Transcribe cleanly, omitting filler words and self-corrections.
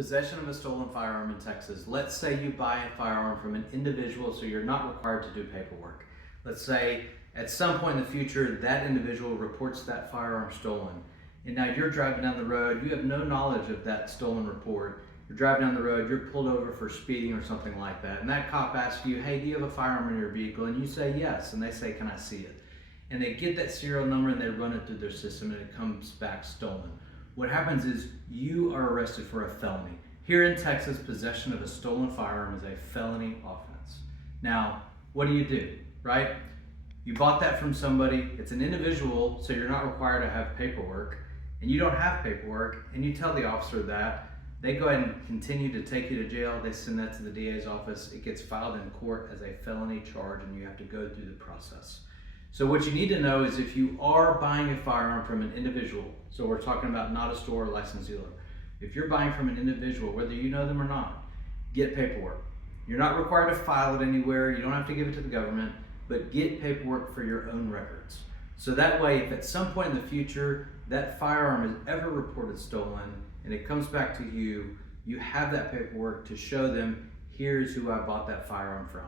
Possession of a stolen firearm in Texas. Let's say you buy a firearm from an individual, so you're not required to do paperwork. Let's say at some point in the future that individual reports that firearm stolen, and now you're driving down the road, you have no knowledge of that stolen report. You're driving down the road, you're pulled over for speeding or something like that, and that cop asks you, hey, do you have a firearm in your vehicle? And you say yes, and they say, can I see it? And they get that serial number and they run it through their system and it comes back stolen. What happens is you are arrested for a felony. Here in Texas, possession of a stolen firearm is a felony offense. Now, what do? Right? You bought that from somebody, it's an individual, so you're not required to have paperwork, and you don't have paperwork, and you tell the officer that. They go ahead and continue to take you to jail. They send that to the DA's office. It gets filed in court as a felony charge, and you have to go through the process. So what you need to know is if you are buying a firearm from an individual, so we're talking about not a store or licensed dealer. If you're buying from an individual, whether you know them or not, get paperwork. You're not required to file it anywhere. You don't have to give it to the government, but get paperwork for your own records. So that way, if at some point in the future that firearm is ever reported stolen and it comes back to you, you have that paperwork to show them, here's who I bought that firearm from.